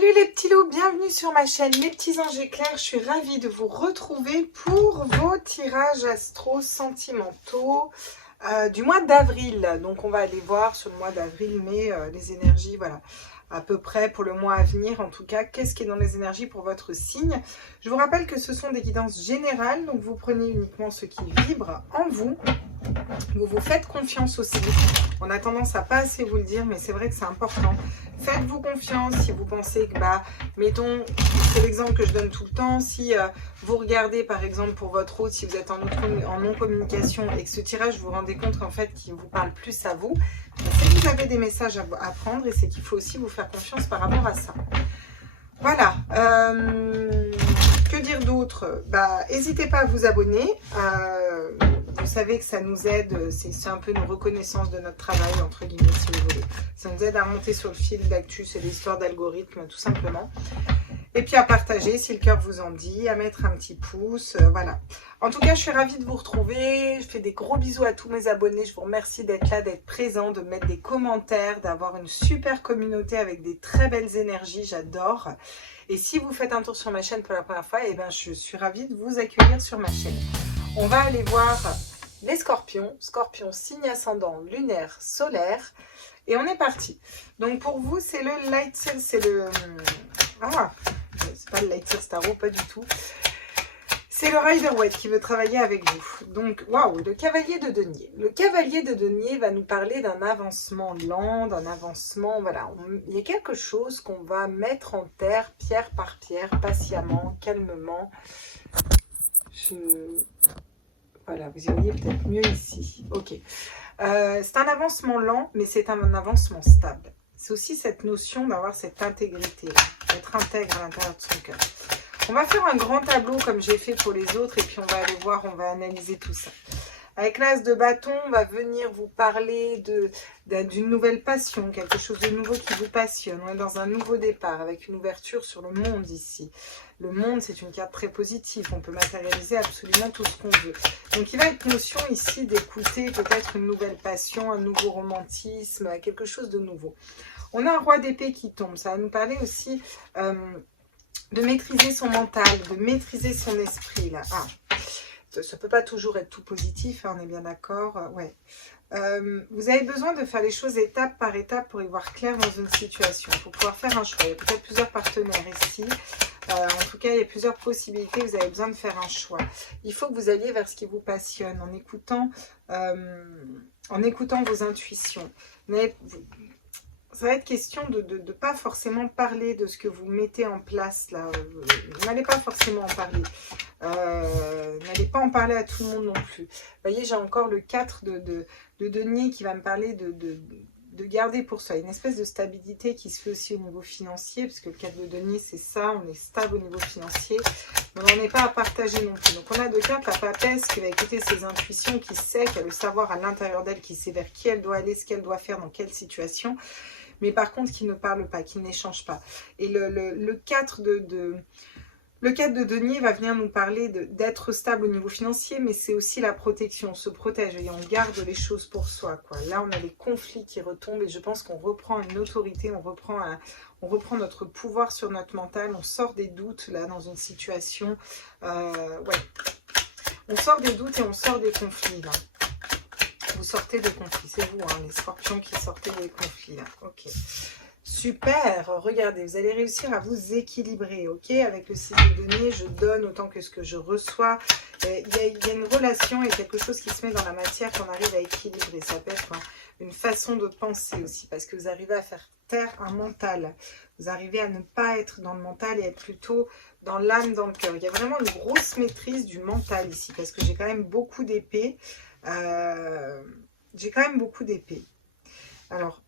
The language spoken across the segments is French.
Salut les petits loups, bienvenue sur ma chaîne Les Petits Anges Éclairs. Je suis ravie de vous retrouver pour vos tirages astro sentimentaux du mois d'avril. Donc on va aller voir sur le mois d'avril, mais les énergies, voilà, à peu près pour le mois à venir. En tout cas, qu'est-ce qui est dans les énergies pour votre signe? Je vous rappelle que ce sont des guidances générales, donc vous prenez uniquement ce qui vibre en vous. Vous vous faites confiance aussi. On a tendance à pas assez vous le dire, mais c'est vrai que c'est important. Faites-vous confiance si vous pensez que, mettons, c'est l'exemple que je donne tout le temps, si vous regardez par exemple pour votre hôte, si vous êtes en non-communication et que ce tirage, vous vous rendez compte qu'en fait, qu'il vous parle plus à vous, c'est que vous avez des messages à prendre et c'est qu'il faut aussi vous faire confiance par rapport à ça. Voilà. Que dire d'autre? N'hésitez pas à vous abonner. Vous savez que ça nous aide, c'est un peu une reconnaissance de notre travail, entre guillemets, si vous voulez. Ça nous aide à remonter sur le fil d'actu, c'est l'histoire d'algorithme, tout simplement. Et puis à partager, si le cœur vous en dit, à mettre un petit pouce, voilà. En tout cas, je suis ravie de vous retrouver. Je fais des gros bisous à tous mes abonnés. Je vous remercie d'être là, d'être présent, de mettre des commentaires, d'avoir une super communauté avec des très belles énergies. J'adore. Et si vous faites un tour sur ma chaîne pour la première fois, je suis ravie de vous accueillir sur ma chaîne. On va aller voir les scorpions. Scorpion, signe ascendant, lunaire, solaire. Et on est parti. Donc pour vous, c'est le Light Seal, c'est le... Ah, c'est pas le Light Seal Tarot, pas du tout. C'est le Rider-Waite qui veut travailler avec vous. Donc, waouh, le cavalier de denier. Le cavalier de denier va nous parler d'un avancement lent, d'un avancement, voilà. Il y a quelque chose qu'on va mettre en terre, pierre par pierre, patiemment, calmement. Voilà, vous y voyez peut-être mieux ici. Ok. C'est un avancement lent, mais c'est un avancement stable. C'est aussi cette notion d'avoir cette intégrité, d'être intègre à l'intérieur de son cœur. On va faire un grand tableau comme j'ai fait pour les autres et puis on va aller voir, on va analyser tout ça. Avec l'as de bâton, on va venir vous parler d'une nouvelle passion, quelque chose de nouveau qui vous passionne. On est dans un nouveau départ avec une ouverture sur le monde ici. Le monde, c'est une carte très positive. On peut matérialiser absolument tout ce qu'on veut. Donc, il va être notion ici d'écouter peut-être une nouvelle passion, un nouveau romantisme, quelque chose de nouveau. On a un roi d'épée qui tombe. Ça va nous parler aussi de maîtriser son mental, de maîtriser son esprit. Là. Ah. Ça ne peut pas toujours être tout positif, hein, on est bien d'accord. Ouais. Vous avez besoin de faire les choses étape par étape pour y voir clair dans une situation. Pour pouvoir faire un choix. Il y a peut-être plusieurs partenaires ici. En tout cas, il y a plusieurs possibilités. Vous avez besoin de faire un choix. Il faut que vous alliez vers ce qui vous passionne en écoutant vos intuitions. Mais ça va être question de ne pas forcément parler de ce que vous mettez en place là. N'allez pas forcément en parler. N'allez pas en parler à tout le monde non plus. Vous voyez, j'ai encore le 4 de denier qui va me parler de garder pour soi. Une espèce de stabilité qui se fait aussi au niveau financier, parce que le 4 de denier, c'est ça, on est stable au niveau financier. Mais on n'en est pas à partager non plus. Donc on a de 4 la papesse qui va écouter ses intuitions, qui sait, qui a le savoir à l'intérieur d'elle, qui sait vers qui elle doit aller, ce qu'elle doit faire, dans quelle situation. Mais par contre, qui ne parle pas, qui n'échange pas. Et le 4 le 4 de denier va venir nous parler d'être stable au niveau financier, mais c'est aussi la protection, on se protège et on garde les choses pour soi, quoi. Là, on a les conflits qui retombent et je pense qu'on reprend une autorité, on reprend notre pouvoir sur notre mental, on sort des doutes, là, dans une situation. Ouais. On sort des doutes et on sort des conflits, là. Vous sortez des conflits, c'est vous, hein, les scorpions qui sortez des conflits, là. Ok. Super, regardez, vous allez réussir à vous équilibrer, ok? Avec le 6 de denier, je donne autant que ce que je reçois. Il y a une relation et quelque chose qui se met dans la matière qu'on arrive à équilibrer. Ça peut être une façon de penser aussi, parce que vous arrivez à faire taire un mental. Vous arrivez à ne pas être dans le mental et être plutôt dans l'âme, dans le cœur. Il y a vraiment une grosse maîtrise du mental ici, parce que j'ai quand même beaucoup d'épées. Alors,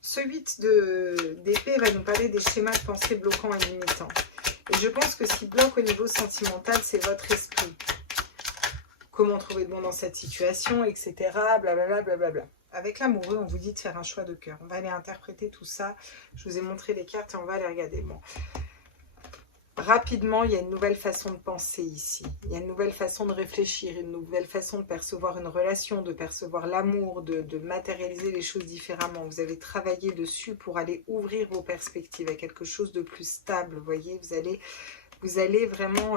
ce 8 d'épée va nous parler des schémas de pensée bloquants et limitants. Et je pense que ce qui bloque au niveau sentimental, c'est votre esprit. Comment trouver le bon dans cette situation, etc. Blablabla, blablabla. Avec l'amoureux, on vous dit de faire un choix de cœur. On va aller interpréter tout ça. Je vous ai montré les cartes et on va aller regarder. Bon. Rapidement, il y a une nouvelle façon de penser ici. Il y a une nouvelle façon de réfléchir, une nouvelle façon de percevoir une relation, de percevoir l'amour, de matérialiser les choses différemment. Vous avez travaillé dessus pour aller ouvrir vos perspectives à quelque chose de plus stable. Vous voyez, vous allez vraiment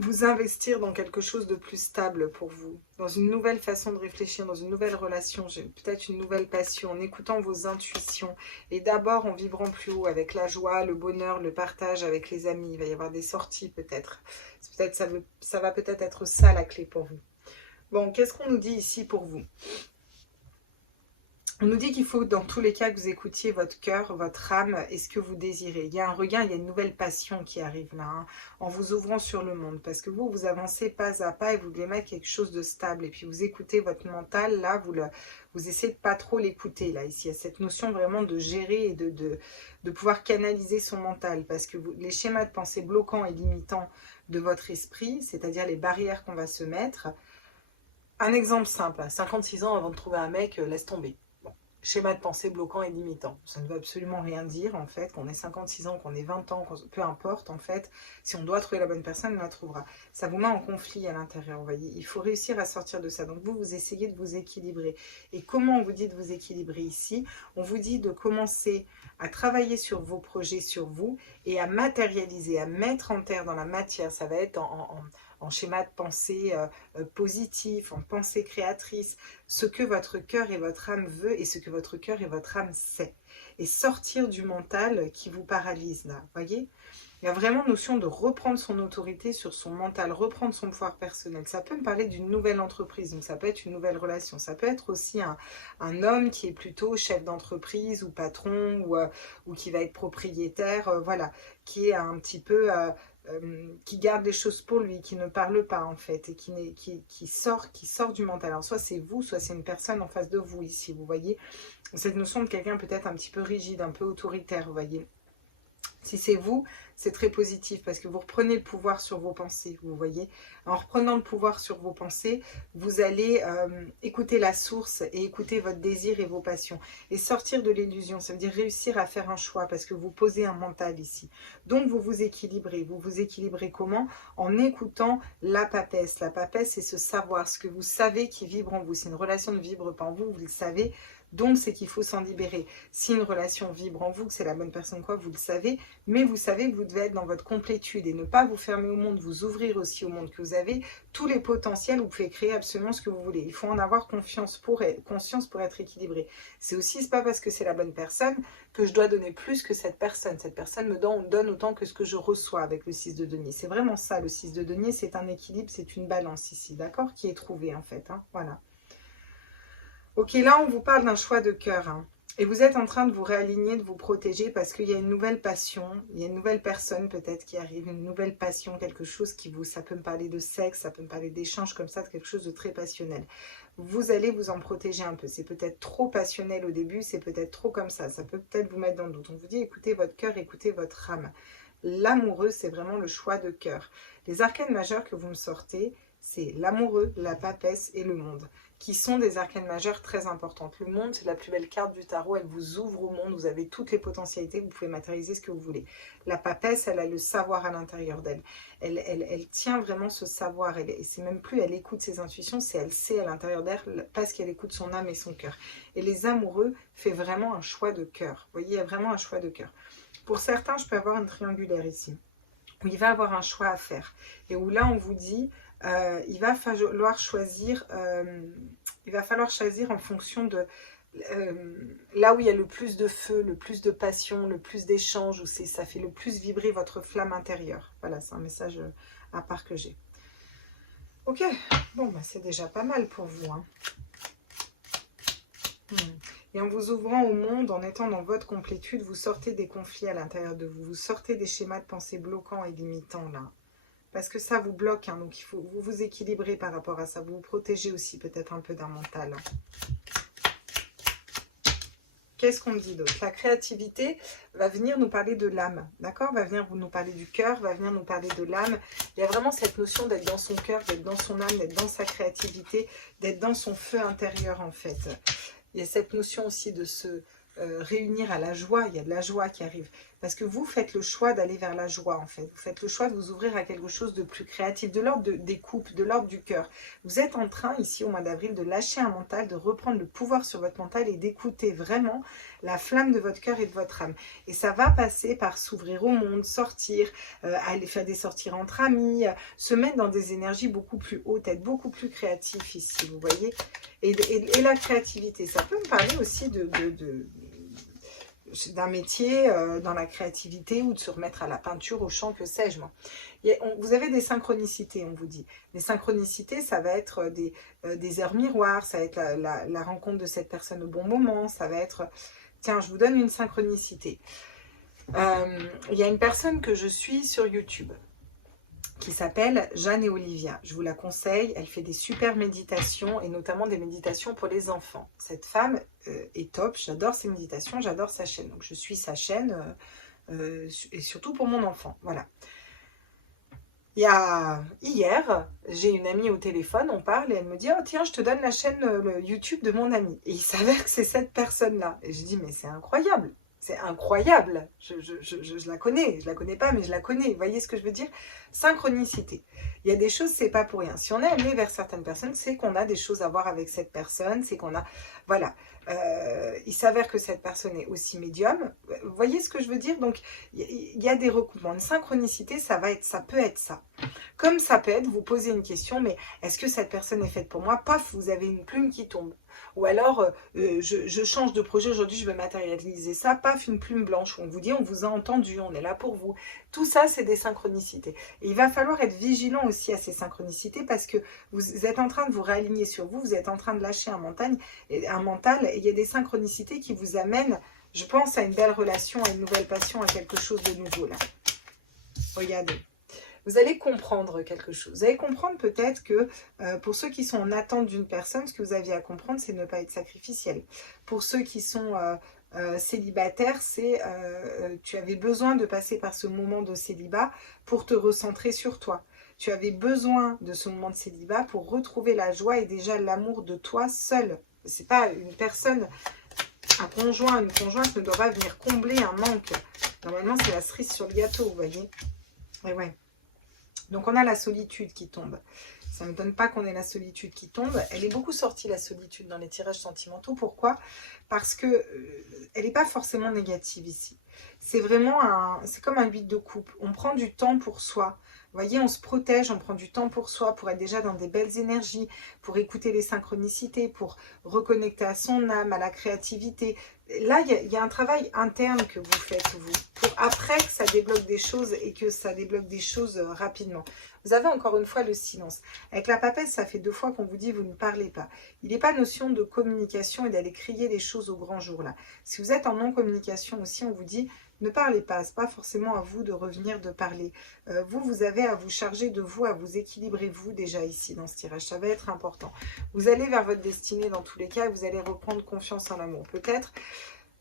vous investir dans quelque chose de plus stable pour vous, dans une nouvelle façon de réfléchir, dans une nouvelle relation, peut-être une nouvelle passion, en écoutant vos intuitions, et d'abord en vibrant plus haut, avec la joie, le bonheur, le partage avec les amis. Il va y avoir des sorties peut-être. Ça va peut-être être ça la clé pour vous. Bon, qu'est-ce qu'on nous dit ici pour vous? On nous dit qu'il faut dans tous les cas que vous écoutiez votre cœur, votre âme et ce que vous désirez. Il y a un regain, il y a une nouvelle passion qui arrive là, hein, en vous ouvrant sur le monde. Parce que vous avancez pas à pas et vous voulez mettre quelque chose de stable. Et puis vous écoutez votre mental, là, vous essayez de pas trop l'écouter. Là, ici, il y a cette notion vraiment de gérer et de pouvoir canaliser son mental. Parce que les schémas de pensée bloquants et limitants de votre esprit, c'est-à-dire les barrières qu'on va se mettre. Un exemple simple, à 56 ans avant de trouver un mec, laisse tomber. Schéma de pensée bloquant et limitant. Ça ne veut absolument rien dire, en fait, qu'on ait 56 ans, qu'on ait 20 ans, peu importe, en fait. Si on doit trouver la bonne personne, on la trouvera. Ça vous met en conflit à l'intérieur, vous voyez. Il faut réussir à sortir de ça. Donc, vous essayez de vous équilibrer. Et comment on vous dit de vous équilibrer ici? On vous dit de commencer à travailler sur vos projets, sur vous, et à matérialiser, à mettre en terre dans la matière. Ça va être en schéma de pensée positif, en pensée créatrice, ce que votre cœur et votre âme veut et ce que votre cœur et votre âme sait. Et sortir du mental qui vous paralyse là, voyez? Il y a vraiment notion de reprendre son autorité sur son mental, reprendre son pouvoir personnel. Ça peut me parler d'une nouvelle entreprise, donc ça peut être une nouvelle relation. Ça peut être aussi un homme qui est plutôt chef d'entreprise ou patron ou qui va être propriétaire, voilà, qui est un petit peu... qui garde les choses pour lui, qui ne parle pas en fait, et qui sort du mental. Alors soit c'est vous, soit c'est une personne en face de vous ici, vous voyez. Cette notion de quelqu'un peut-être un petit peu rigide, un peu autoritaire, vous voyez. Si c'est vous, c'est très positif parce que vous reprenez le pouvoir sur vos pensées, vous voyez. En reprenant le pouvoir sur vos pensées, vous allez écouter la source et écouter votre désir et vos passions. Et sortir de l'illusion, ça veut dire réussir à faire un choix parce que vous posez un mental ici. Donc vous vous équilibrez. Vous vous équilibrez comment? En écoutant la papesse. La papesse, c'est ce savoir, ce que vous savez qui vibre en vous. Si une relation ne vibre pas en vous, vous le savez. Donc, c'est qu'il faut s'en libérer. Si une relation vibre en vous, que c'est la bonne personne, quoi, vous le savez. Mais vous savez que vous devez être dans votre complétude et ne pas vous fermer au monde, vous ouvrir aussi au monde que vous avez. Tous les potentiels, vous pouvez créer absolument ce que vous voulez. Il faut en avoir conscience pour être équilibré. C'est pas parce que c'est la bonne personne que je dois donner plus que cette personne. Cette personne me donne autant que ce que je reçois avec le 6 de denier. C'est vraiment ça, le 6 de denier. C'est un équilibre, c'est une balance ici, d'accord, qui est trouvée en fait. Hein, voilà. Ok, là, on vous parle d'un choix de cœur. Hein, et vous êtes en train de vous réaligner, de vous protéger parce qu'il y a une nouvelle passion, il y a une nouvelle personne peut-être qui arrive, une nouvelle passion, quelque chose qui vous... Ça peut me parler de sexe, ça peut me parler d'échanges comme ça, de quelque chose de très passionnel. Vous allez vous en protéger un peu. C'est peut-être trop passionnel au début, c'est peut-être trop comme ça. Ça peut peut-être vous mettre dans le doute. On vous dit écoutez votre cœur, écoutez votre âme. L'amoureux, c'est vraiment le choix de cœur. Les arcanes majeures que vous me sortez, c'est l'amoureux, la papesse et le monde, qui sont des arcanes majeures très importantes. Le monde, c'est la plus belle carte du tarot, elle vous ouvre au monde, vous avez toutes les potentialités, vous pouvez matérialiser ce que vous voulez. La papesse, elle a le savoir à l'intérieur d'elle. Elle tient vraiment ce savoir, et c'est même plus elle écoute ses intuitions, c'est elle sait à l'intérieur d'elle, parce qu'elle écoute son âme et son cœur. Et les amoureux fait vraiment un choix de cœur. Vous voyez, il y a vraiment un choix de cœur. Pour certains, je peux avoir une triangulaire ici, où il va avoir un choix à faire, et où là, on vous dit... il va falloir choisir en fonction de là où il y a le plus de feu, le plus de passion, le plus d'échanges, où ça fait le plus vibrer votre flamme intérieure. Voilà, c'est un message à part que j'ai. Ok, bon, bah, c'est déjà pas mal pour vous. Hein. Et en vous ouvrant au monde, en étant dans votre complétude, vous sortez des conflits à l'intérieur de vous. Vous sortez des schémas de pensée bloquants et limitants, là. Parce que ça vous bloque, hein, donc il faut vous équilibrer par rapport à ça. Vous vous protégez aussi peut-être un peu d'un mental. Qu'est-ce qu'on dit d'autre? La créativité va venir nous parler de l'âme, d'accord? Va venir nous parler du cœur, va venir nous parler de l'âme. Il y a vraiment cette notion d'être dans son cœur, d'être dans son âme, d'être dans sa créativité, d'être dans son feu intérieur en fait. Il y a cette notion aussi de se... réunir à la joie, il y a de la joie qui arrive. parce que vous faites le choix d'aller vers la joie en fait. Vous faites le choix de vous ouvrir à quelque chose de plus créatif, de l'ordre des coupes, de l'ordre du cœur. Vous êtes en train ici au mois d'avril de lâcher un mental, de reprendre le pouvoir sur votre mental et d'écouter vraiment la flamme de votre cœur et de votre âme. Et ça va passer par s'ouvrir au monde, sortir, aller faire des sorties entre amis, se mettre dans des énergies beaucoup plus hautes, être beaucoup plus créatif ici, vous voyez. Et la créativité, ça peut me parler aussi d'un métier dans la créativité ou de se remettre à la peinture, au chant, que sais-je moi. Vous avez des synchronicités, on vous dit. Les synchronicités, ça va être des heures miroirs, ça va être la rencontre de cette personne au bon moment, ça va être... Tiens, je vous donne une synchronicité. Il y a une personne que je suis sur YouTube qui s'appelle Jeanne et Olivia. Je vous la conseille, elle fait des super méditations et notamment des méditations pour les enfants. Cette femme est top, j'adore ses méditations, j'adore sa chaîne. Donc je suis sa chaîne et surtout pour mon enfant, voilà. Hier, j'ai une amie au téléphone, on parle et elle me dit « Oh tiens, je te donne la chaîne le YouTube de mon ami. » Et il s'avère que c'est cette personne-là. Et je dis « Mais c'est incroyable !» C'est incroyable, je la connais, je la connais pas, mais je la connais. Vous voyez ce que je veux dire? Synchronicité. Il y a des choses, c'est pas pour rien. Si on est amené vers certaines personnes, c'est qu'on a des choses à voir avec cette personne, c'est qu'on a... Voilà. Il s'avère que cette personne est aussi médium. Vous voyez ce que je veux dire? Donc, il y a des recoupements. Une synchronicité, ça peut être ça. Comme ça peut être, vous posez une question, mais est-ce que cette personne est faite pour moi? Paf, vous avez une plume qui tombe. Ou alors, je change de projet, aujourd'hui je veux matérialiser ça, paf, une plume blanche. On vous dit, on vous a entendu, on est là pour vous. Tout ça, c'est des synchronicités. Et il va falloir être vigilant aussi à ces synchronicités parce que vous êtes en train de vous réaligner sur vous, vous êtes en train de lâcher un mental, et il y a des synchronicités qui vous amènent, je pense, à une belle relation, à une nouvelle passion, à quelque chose de nouveau là. Regardez. Vous allez comprendre quelque chose. Vous allez comprendre peut-être que pour ceux qui sont en attente d'une personne, ce que vous aviez à comprendre, c'est ne pas être sacrificiel. Pour ceux qui sont célibataires, c'est tu avais besoin de passer par ce moment de célibat pour te recentrer sur toi. Tu avais besoin de ce moment de célibat pour retrouver la joie et déjà l'amour de toi seul. C'est pas une personne, un conjoint, une conjointe ne doit pas venir combler un manque. Normalement, c'est la cerise sur le gâteau, vous voyez. Et ouais. Donc, on a la solitude qui tombe. Ça ne me donne pas qu'on ait la solitude qui tombe. Elle est beaucoup sortie, la solitude, dans les tirages sentimentaux. Pourquoi? Parce que elle n'est pas forcément négative ici. C'est vraiment c'est comme un 8 de coupe. On prend du temps pour soi. Vous voyez, on se protège, on prend du temps pour soi, pour être déjà dans des belles énergies, pour écouter les synchronicités, pour reconnecter à son âme, à la créativité. Là, il y a un travail interne que vous faites, vous, pour après que ça débloque des choses et que ça débloque des choses rapidement. Vous avez encore une fois le silence. Avec la papesse, ça fait 2 fois qu'on vous dit vous ne parlez pas. Il n'est pas notion de communication et d'aller crier des choses au grand jour là. Si vous êtes en non-communication aussi, on vous dit ne parlez pas. Ce n'est pas forcément à vous de revenir de parler. Vous avez à vous charger de vous, à vous équilibrer vous déjà ici dans ce tirage. Ça va être important. Vous allez vers votre destinée dans tous les cas et vous allez reprendre confiance en l'amour. Peut-être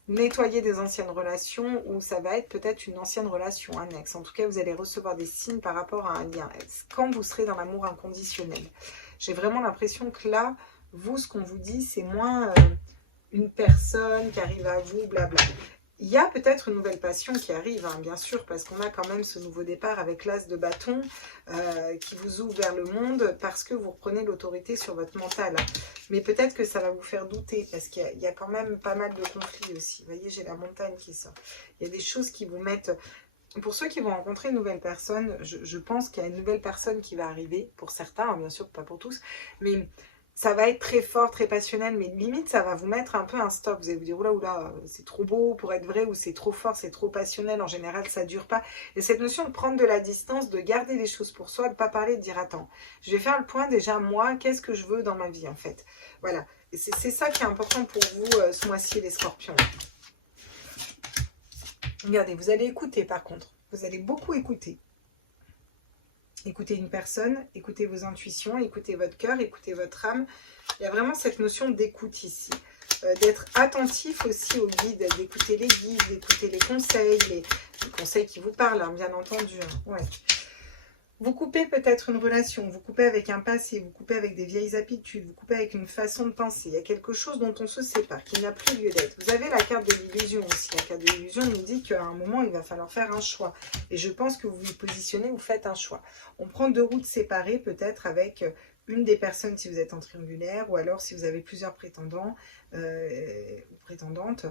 nettoyer des anciennes relations ou ça va être peut-être une ancienne relation, un ex. En tout cas, vous allez recevoir des signes par rapport à un lien. Quand vous serez dans l'amour inconditionnel. J'ai vraiment l'impression que là, vous, ce qu'on vous dit, c'est moins une personne qui arrive à vous, blabla. Il y a peut-être une nouvelle passion qui arrive, hein, bien sûr, parce qu'on a quand même ce nouveau départ avec l'as de bâton qui vous ouvre vers le monde parce que vous reprenez l'autorité sur votre mental. Mais peut-être que ça va vous faire douter parce qu'il y a quand même pas mal de conflits aussi. Vous voyez, j'ai la montagne qui sort. Il y a des choses qui vous mettent... Pour ceux qui vont rencontrer une nouvelle personne, je pense qu'il y a une nouvelle personne qui va arriver. Pour certains, hein, bien sûr, pas pour tous, mais... Ça va être très fort, très passionnel, mais limite, ça va vous mettre un peu un stop. Vous allez vous dire, oula, c'est trop beau pour être vrai, ou c'est trop fort, c'est trop passionnel. En général, ça ne dure pas. Et cette notion de prendre de la distance, de garder les choses pour soi, de ne pas parler, de dire, attends, je vais faire le point déjà, moi, qu'est-ce que je veux dans ma vie, en fait. Voilà. C'est ça qui est important pour vous, ce mois-ci, les scorpions. Regardez, vous allez écouter, par contre. Vous allez beaucoup écouter. Écoutez une personne, écoutez vos intuitions, écoutez votre cœur, écoutez votre âme. Il y a vraiment cette notion d'écoute ici. D'être attentif aussi aux guides, d'écouter les guides, d'écouter les conseils qui vous parlent, hein, bien entendu. Hein. Ouais. Vous coupez peut-être une relation, vous coupez avec un passé, vous coupez avec des vieilles habitudes, vous coupez avec une façon de penser. Il y a quelque chose dont on se sépare, qui n'a plus lieu d'être. Vous avez la carte de l'illusion aussi. La carte de l'illusion nous dit qu'à un moment, il va falloir faire un choix. Et je pense que vous vous positionnez, vous faites un choix. On prend deux routes séparées, peut-être avec une des personnes si vous êtes en triangulaire, ou alors si vous avez plusieurs prétendants ou prétendantes.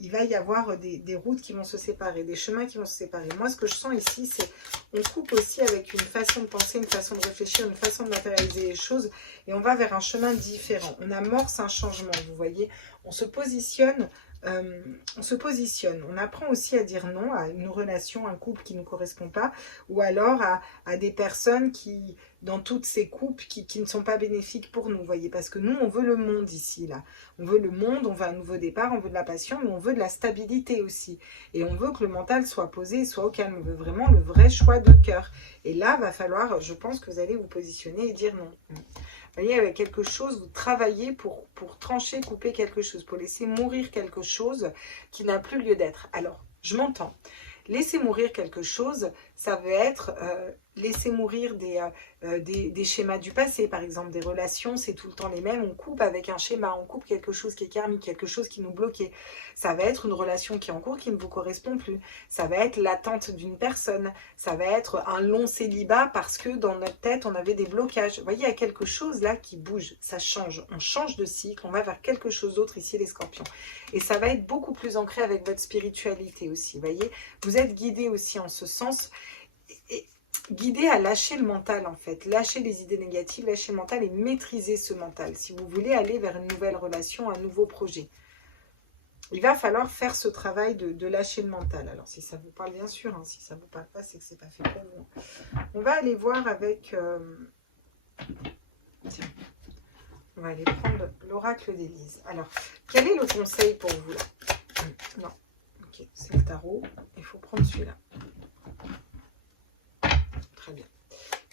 Il va y avoir des routes qui vont se séparer, des chemins qui vont se séparer. Moi, ce que je sens ici, c'est on coupe aussi avec une façon de penser, une façon de réfléchir, une façon de matérialiser les choses, et on va vers un chemin différent. On amorce un changement, vous voyez. On se positionne, on apprend aussi à dire non à une relation, un couple qui ne nous correspond pas, ou alors à des personnes qui, dans toutes ces couples, qui ne sont pas bénéfiques pour nous, vous voyez. Parce que nous, on veut le monde ici, là. On veut le monde, on veut un nouveau départ, on veut de la passion, mais on veut de la stabilité aussi. Et on veut que le mental soit posé, soit au calme. On veut vraiment le vrai choix de cœur. Et là, va falloir, je pense que vous allez vous positionner et dire non. Vous voyez, avec quelque chose, vous travaillez pour trancher, couper quelque chose, pour laisser mourir quelque chose qui n'a plus lieu d'être. Alors, je m'entends. Laisser mourir quelque chose, ça veut être laisser mourir des schémas du passé, par exemple, des relations, c'est tout le temps les mêmes, on coupe avec un schéma, on coupe quelque chose qui est karmique, quelque chose qui nous bloquait. Ça va être une relation qui est en cours, qui ne vous correspond plus. Ça va être l'attente d'une personne, ça va être un long célibat parce que dans notre tête, on avait des blocages. Vous voyez, il y a quelque chose là qui bouge, ça change, on change de cycle, on va vers quelque chose d'autre ici, les scorpions. Et ça va être beaucoup plus ancré avec votre spiritualité aussi, vous voyez. Vous êtes guidé aussi en ce sens, et guidé à lâcher le mental en fait, lâcher les idées négatives, lâcher le mental et maîtriser ce mental. Si vous voulez aller vers une nouvelle relation, un nouveau projet, il va falloir faire ce travail de lâcher le mental. Alors si ça vous parle bien sûr, hein, si ça ne vous parle pas, c'est que c'est pas fait pour vous. On va aller voir avec... Tiens. On va aller prendre l'oracle d'Élise. Alors, quel est le conseil pour vous là? Non. Ok, c'est le tarot. Il faut prendre celui-là. Très bien.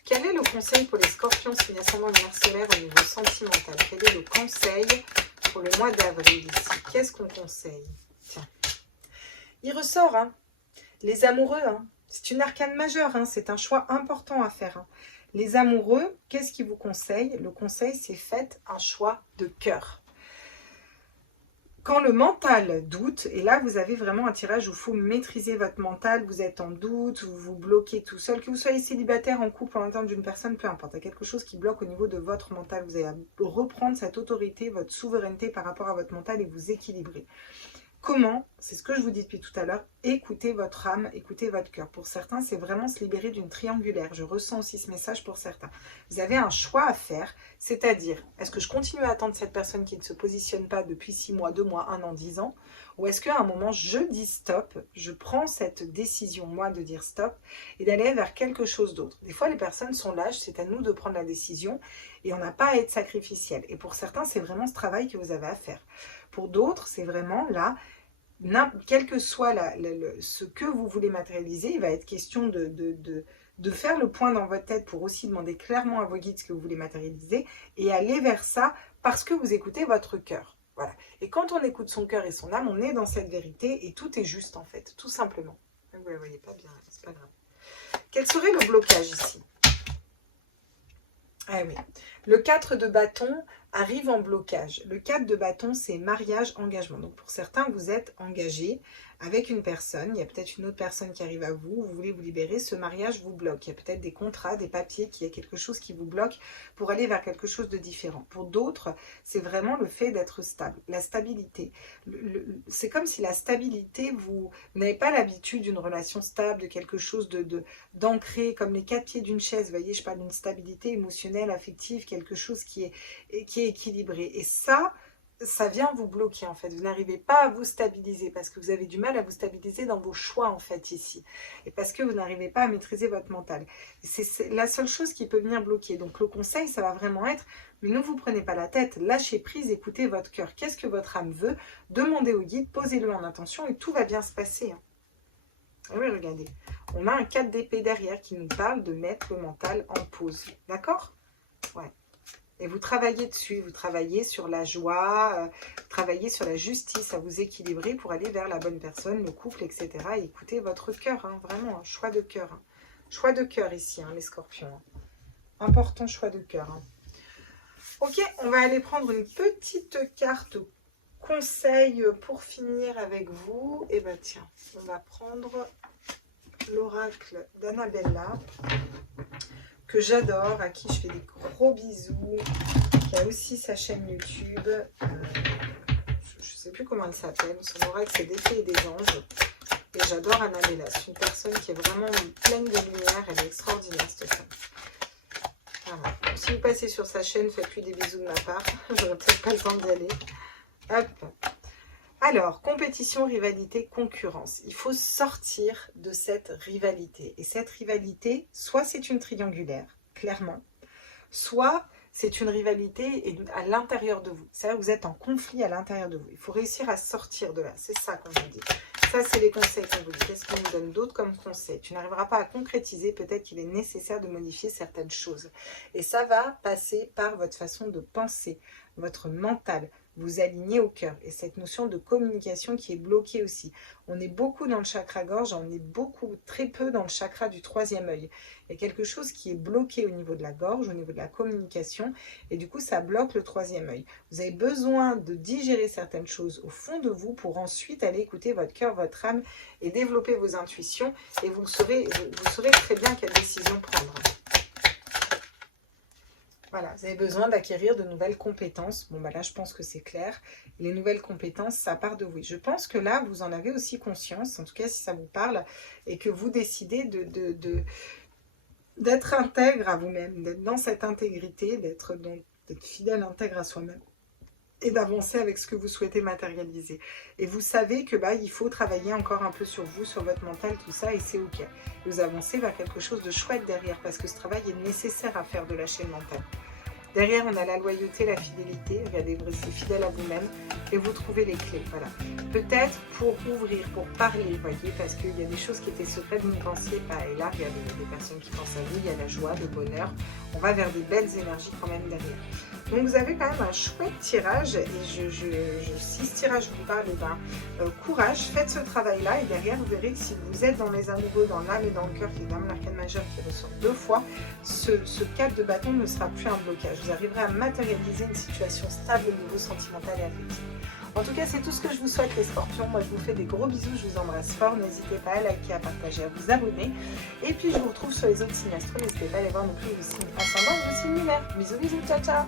Quel est le conseil pour les scorpions signe ascendant lunaire solaire au niveau sentimental? Quel est le conseil pour le mois d'avril ici? Qu'est-ce qu'on conseille? Tiens. Il ressort, hein. Les amoureux, hein. C'est une arcane majeure, hein. C'est un choix important à faire. Hein. Les amoureux, qu'est-ce qu'ils vous conseillent? Le conseil, c'est faites un choix de cœur. Quand le mental doute, et là vous avez vraiment un tirage où il faut maîtriser votre mental, vous êtes en doute, vous vous bloquez tout seul, que vous soyez célibataire, en couple, en attente d'une personne, peu importe, il y a quelque chose qui bloque au niveau de votre mental, vous allez reprendre cette autorité, votre souveraineté par rapport à votre mental et vous équilibrer. Comment? C'est ce que je vous dis depuis tout à l'heure, écoutez votre âme, écoutez votre cœur. Pour certains, c'est vraiment se libérer d'une triangulaire. Je ressens aussi ce message pour certains. Vous avez un choix à faire, c'est-à-dire, est-ce que je continue à attendre cette personne qui ne se positionne pas depuis 6 mois, 2 mois, 1 an, 10 ans? Ou est-ce qu'à un moment, je dis stop, je prends cette décision, moi, de dire stop et d'aller vers quelque chose d'autre? Des fois, les personnes sont lâches, c'est à nous de prendre la décision et on n'a pas à être sacrificiel. Et pour certains, c'est vraiment ce travail que vous avez à faire. Pour d'autres, c'est vraiment là... Quel que soit ce que vous voulez matérialiser, il va être question de faire le point dans votre tête pour aussi demander clairement à vos guides ce que vous voulez matérialiser et aller vers ça parce que vous écoutez votre cœur. Voilà. Et quand on écoute son cœur et son âme, on est dans cette vérité et tout est juste en fait, tout simplement. Vous ne la voyez pas bien, c'est pas grave. Quel serait le blocage ici? Ah oui, le 4 de bâton arrive en blocage. Le 4 de bâton, c'est mariage, engagement. Donc pour certains, vous êtes engagé avec une personne. Il y a peut-être une autre personne qui arrive à vous. Vous voulez vous libérer. Ce mariage vous bloque. Il y a peut-être des contrats, des papiers, qu'il y a quelque chose qui vous bloque pour aller vers quelque chose de différent. Pour d'autres, c'est vraiment le fait d'être stable. La stabilité. C'est comme si la stabilité, vous n'avez pas l'habitude d'une relation stable, de quelque chose d'ancré, comme les 4 pieds d'une chaise. Vous voyez, je parle d'une stabilité émotionnelle, affective, quelque chose qui est équilibré. Et ça vient vous bloquer en fait. Vous n'arrivez pas à vous stabiliser parce que vous avez du mal à vous stabiliser dans vos choix en fait ici. Et parce que vous n'arrivez pas à maîtriser votre mental. C'est la seule chose qui peut venir bloquer. Donc le conseil, ça va vraiment être, mais ne vous prenez pas la tête, lâchez prise, écoutez votre cœur. Qu'est-ce que votre âme veut? Demandez au guide, posez-le en intention et tout va bien se passer. Hein. Et oui, regardez. On a un 4 d'épée derrière qui nous parle de mettre le mental en pause. D'accord? Ouais. Et vous travaillez dessus, vous travaillez sur la joie, vous travaillez sur la justice, à vous équilibrer pour aller vers la bonne personne, le couple, etc. Et écoutez votre cœur, hein, vraiment, un choix de cœur. Hein. Choix de cœur ici, hein, les scorpions. Important choix de cœur. Hein. Ok, on va aller prendre une petite carte conseil pour finir avec vous. Et bien tiens, on va prendre l'oracle d'Annabella, que j'adore, à qui je fais des gros bisous, qui a aussi sa chaîne YouTube. Je ne sais plus comment elle s'appelle. Son oracle, c'est des fées et des anges. Et j'adore Annabella. C'est une personne qui est vraiment pleine de lumière. Elle est extraordinaire, cette femme. Voilà. Donc, si vous passez sur sa chaîne, faites-lui des bisous de ma part. J'aurais peut-être pas le temps d'y aller. Hop. Alors, compétition, rivalité, concurrence. Il faut sortir de cette rivalité. Et cette rivalité, soit c'est une triangulaire, clairement, soit c'est une rivalité à l'intérieur de vous. C'est-à-dire que vous êtes en conflit à l'intérieur de vous. Il faut réussir à sortir de là. C'est ça qu'on vous dit. Ça, c'est les conseils qu'on vous dit. Qu'est-ce qu'on vous donne d'autre comme conseil? Tu n'arriveras pas à concrétiser. Peut-être qu'il est nécessaire de modifier certaines choses. Et ça va passer par votre façon de penser, votre mental. Vous alignez au cœur. Et cette notion de communication qui est bloquée aussi. On est beaucoup dans le chakra gorge, on est très peu dans le chakra du troisième œil. Il y a quelque chose qui est bloqué au niveau de la gorge, au niveau de la communication, et du coup ça bloque le troisième œil. Vous avez besoin de digérer certaines choses au fond de vous pour ensuite aller écouter votre cœur, votre âme et développer vos intuitions, et vous saurez très bien quelle décision prendre. Voilà, vous avez besoin d'acquérir de nouvelles compétences. Bon, bah là, je pense que c'est clair. Les nouvelles compétences, ça part de vous. Je pense que là, vous en avez aussi conscience, en tout cas, si ça vous parle, et que vous décidez d'être intègre à vous-même, d'être dans cette intégrité, d'être fidèle, intègre à soi-même, et d'avancer avec ce que vous souhaitez matérialiser. Et vous savez que il faut travailler encore un peu sur vous, sur votre mental, tout ça, et c'est ok. Vous avancez vers quelque chose de chouette derrière, parce que ce travail est nécessaire à faire de lâcher le mental. Derrière, on a la loyauté, la fidélité. Regardez, vous restez fidèle à vous-même et vous trouvez les clés. Voilà. Peut-être pour ouvrir, pour parler, vous voyez, parce qu'il y a des choses qui étaient secrètes, vous ne pensiez pas. Et là, regardez, il y a des personnes qui pensent à vous, il y a la joie, le bonheur. On va vers des belles énergies quand même derrière. Donc, vous avez quand même un chouette tirage. Et si ce tirage vous parle, courage, faites ce travail-là. Et derrière, vous verrez que si vous êtes dans les amoureux, dans l'âme et dans le cœur, qui est dans l'arcane majeur qui ressort 2 fois, ce 4 de bâton ne sera plus un blocage. Vous arriverez à matérialiser une situation stable au niveau sentimental et affectif. En tout cas, c'est tout ce que je vous souhaite les scorpions. Moi, je vous fais des gros bisous, je vous embrasse fort. N'hésitez pas à liker, à partager, à vous abonner. Et puis, je vous retrouve sur les autres signes astro. N'hésitez pas à aller voir non plus vos signes ascendants, vos signes lunaires. Bisous, bisous, ciao, ciao.